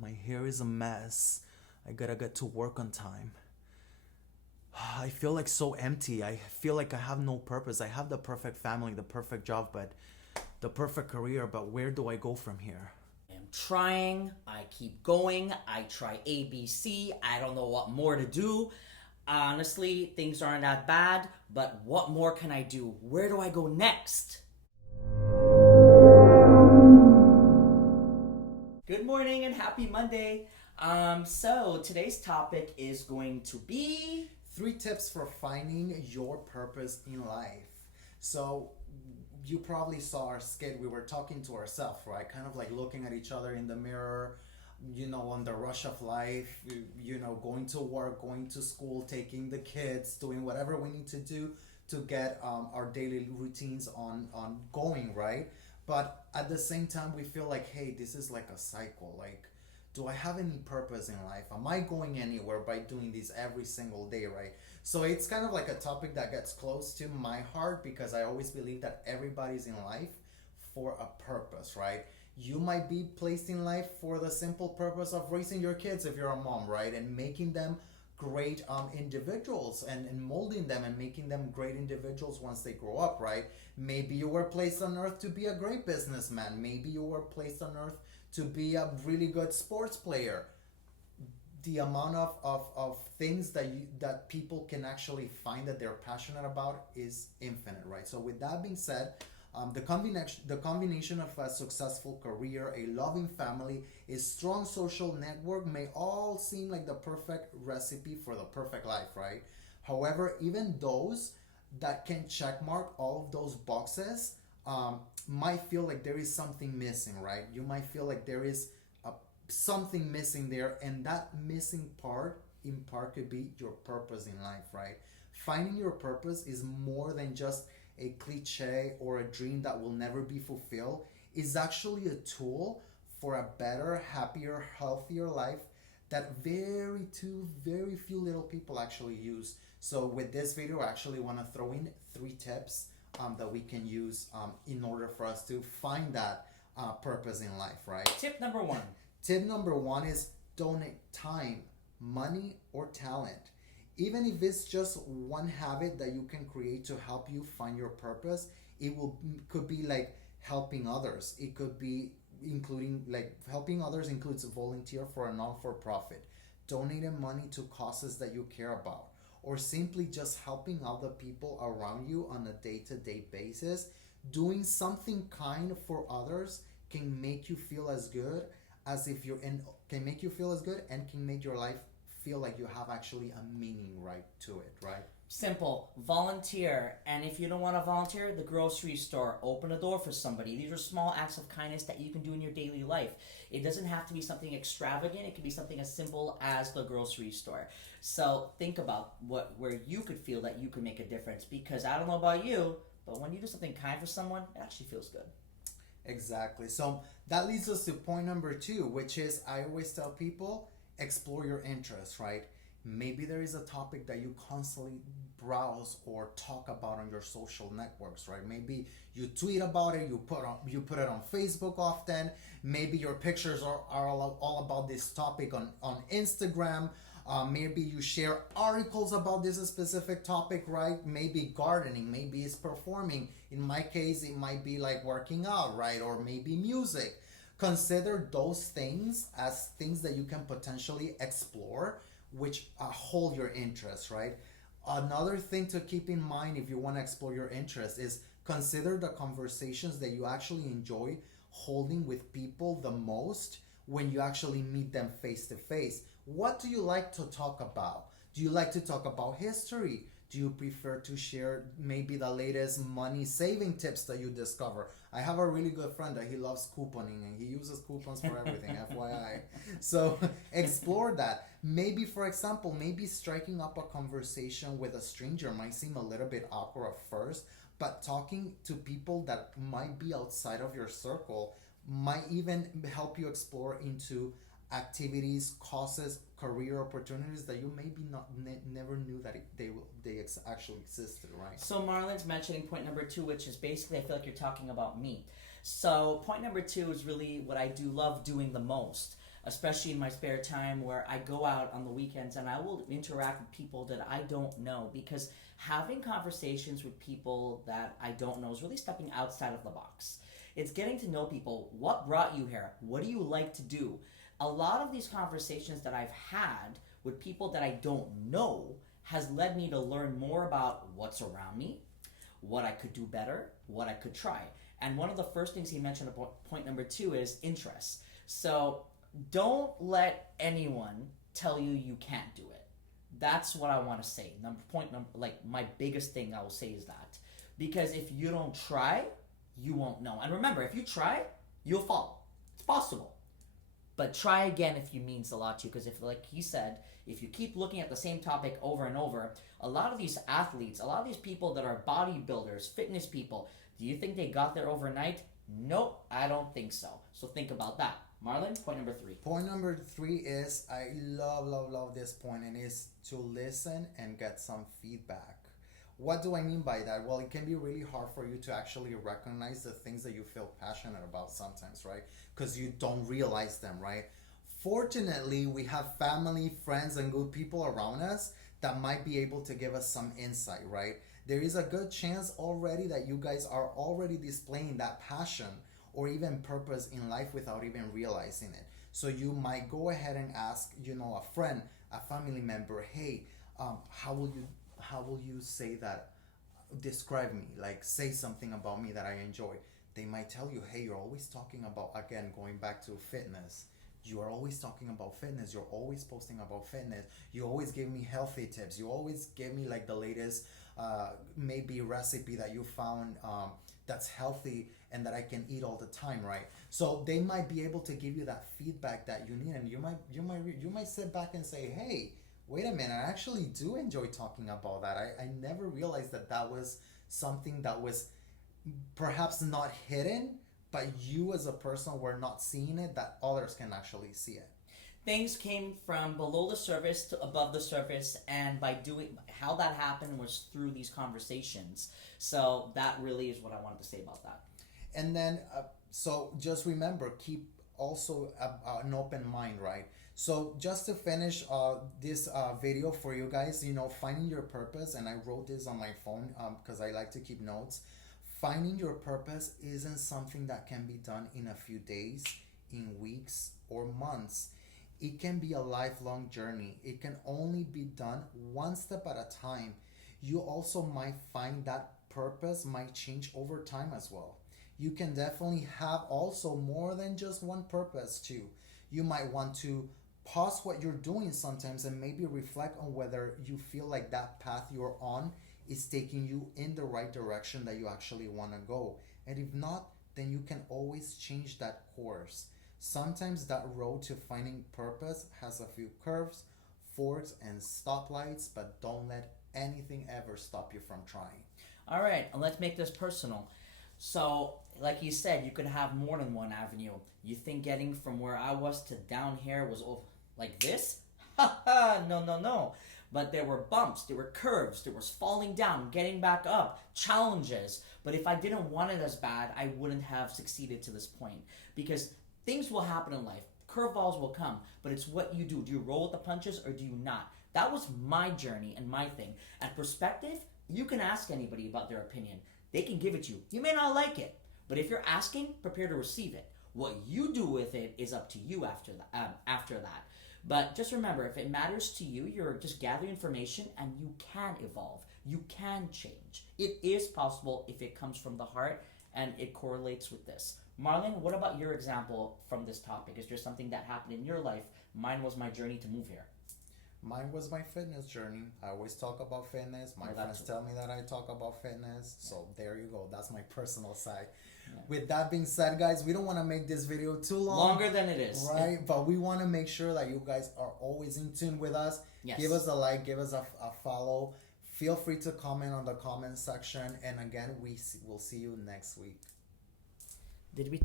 My hair is a mess. I gotta get to work on time. I feel like so empty. I feel like I have no purpose. I have the perfect family, the perfect job, but the perfect career, but where do I go from here? I'm trying, I keep going, I try ABC, I don't know what more to do. Honestly, things aren't that bad, but what more can I do? Where do I go next? Good morning and happy Monday. So today's topic is going to be 3 tips for finding your purpose in life. So, you probably saw our skit. We were talking to ourselves, right? Kind of like looking at each other in the mirror, on the rush of life, going to work, going to school, taking the kids, doing whatever we need to do to get our daily routines on going, right? But at the same time, we feel like, hey, this is like a cycle. Like, do I have any purpose in life? Am I going anywhere by doing this every single day, right? So it's kind of like a topic that gets close to my heart because I always believe that everybody's in life for a purpose, right? You might be placed in life for the simple purpose of raising your kids if you're a mom, right? And making them great individuals and molding them and making them great individuals once they grow up, right? Maybe you were placed on earth to be a great businessman. Maybe you were placed on earth to be a really good sports player. The amount of things that people can actually find that they're passionate about is infinite, right? So with that being said, the combination of a successful career, a loving family, a strong social network may all seem like the perfect recipe for the perfect life, right? However, even those that can checkmark all of those boxes might feel like there is something missing, right? You might feel like there is something missing there, and that missing part in part could be your purpose in life, right? Finding your purpose is more than just a cliche or a dream that will never be fulfilled. Is actually a tool for a better, happier, healthier life that very few little people actually use. So with this video, I actually want to throw in 3 tips that we can use in order for us to find that purpose in life, right? tip number one. Tip number 1 is donate time, money, or talent. Even if it's just one habit that you can create to help you find your purpose, could be like helping others. It could be including like helping others includes volunteer for a non-for-profit, donating money to causes that you care about, or simply just helping other people around you on a day-to-day basis. Doing something kind for others can make you feel as good as if you're in can make you feel as good and can make your life feel like you have actually a meaning right to it, right? Simple. Volunteer. And if you don't want to volunteer, the grocery store. Open a door for somebody. These are small acts of kindness that you can do in your daily life. It doesn't have to be something extravagant. It can be something as simple as the grocery store. So think about where you could feel that you could make a difference. Because I don't know about you, but when you do something kind for someone, it actually feels good. Exactly. So that leads us to point number 2, which is I always tell people explore your interests, right? Maybe there is a topic that you constantly browse or talk about on your social networks, right? Maybe you tweet about it, you put it on Facebook often. Maybe your pictures are all about this topic on Instagram. Maybe you share articles about this specific topic, right? Maybe gardening, maybe it's performing. In my case, it might be like working out, right? Or maybe music. Consider those things as things that you can potentially explore, which hold your interest, right? Another thing to keep in mind if you want to explore your interest is consider the conversations that you actually enjoy holding with people the most when you actually meet them face to face. What do you like to talk about? Do you like to talk about history? Do you prefer to share maybe the latest money saving tips that you discover? I have a really good friend that he loves couponing and he uses coupons for everything, FYI. So explore that. Maybe, for example, maybe striking up a conversation with a stranger might seem a little bit awkward at first, but talking to people that might be outside of your circle might even help you explore into activities, causes, career opportunities that you maybe never knew that they actually existed, right? So Marlon's mentioning point number 2, which is basically I feel like you're talking about me. So point number 2 is really what I do love doing the most. especially in my spare time where I go out on the weekends and I will interact with people that I don't know, because having conversations with people that I don't know is really stepping outside of the box. It's getting to know people. What brought you here? What do you like to do? A lot of these conversations that I've had with people that I don't know has led me to learn more about what's around me, what I could do better, what I could try. And one of the first things he mentioned about point number 2 is interest. So don't let anyone tell you you can't do it. That's what I want to say. My biggest thing I will say is that. Because if you don't try, you won't know. And remember, if you try, you'll fall. It's possible. But try again if it means a lot to you. Because if, like he said, if you keep looking at the same topic over and over, a lot of these athletes, a lot of these people that are bodybuilders, fitness people, do you think they got there overnight? Nope, I don't think so. So think about that. Marlon, point number 3. Point number 3 is, I love this point, and is to listen and get some feedback. What do I mean by that? Well, it can be really hard for you to actually recognize the things that you feel passionate about sometimes, right? Because you don't realize them, right? Fortunately, we have family, friends, and good people around us that might be able to give us some insight, right? There is a good chance already that you guys are already displaying that passion or even purpose in life without even realizing it. So you might go ahead and ask, a friend, a family member, hey, how will you say that? Describe me, like say something about me that I enjoy. They might tell you, hey, you're always talking about, again, going back to fitness. You are always talking about fitness. You're always posting about fitness. You always give me healthy tips. You always give me like the latest maybe recipe that you found that's healthy and that I can eat all the time, right? So they might be able to give you that feedback that you need, and you might sit back and say, hey, wait a minute, I actually do enjoy talking about that. I never realized that was something that was perhaps not hidden, but you as a person were not seeing it, that others can actually see it. Things came from below the surface to above the surface, and by doing how that happened was through these conversations. So that really is what I wanted to say about that. And then, so just remember, keep also an open mind, right? So just to finish this video for you guys, finding your purpose, and I wrote this on my phone because I like to keep notes. Finding your purpose isn't something that can be done in a few days, in weeks, or months. It can be a lifelong journey. It can only be done one step at a time. You also might find that purpose might change over time as well. You can definitely have also more than just one purpose too. You might want to pause what you're doing sometimes and maybe reflect on whether you feel like that path you're on is taking you in the right direction that you actually want to go. And if not, then you can always change that course. Sometimes that road to finding purpose has a few curves, forks, and stoplights, but don't let anything ever stop you from trying. All right, and let's make this personal. So, like you said, you could have more than one avenue. You think getting from where I was to down here was like this? Ha ha, no. But there were bumps, there were curves, there was falling down, getting back up, challenges. But if I didn't want it as bad, I wouldn't have succeeded to this point. Because things will happen in life. Curveballs will come. But it's what you do. Do you roll with the punches or do you not? That was my journey and my thing. And perspective, you can ask anybody about their opinion. They can give it to you. You may not like it. But if you're asking, prepare to receive it. What you do with it is up to you after that. But just remember, if it matters to you, you're just gathering information and you can evolve. You can change. It is possible if it comes from the heart and it correlates with this. Marlon, what about your example from this topic? Is there something that happened in your life? Mine was my journey to move here. Mine was my fitness journey. I always talk about fitness. My friends tell me that I talk about fitness. Yeah. So there you go. That's my personal side. Yeah. With that being said, guys, we don't want to make this video too long. Longer than it is. Right? But we want to make sure that you guys are always in tune with us. Yes. Give us a like. Give us a follow. Feel free to comment on the comment section. And again, we'll see you next week. Did we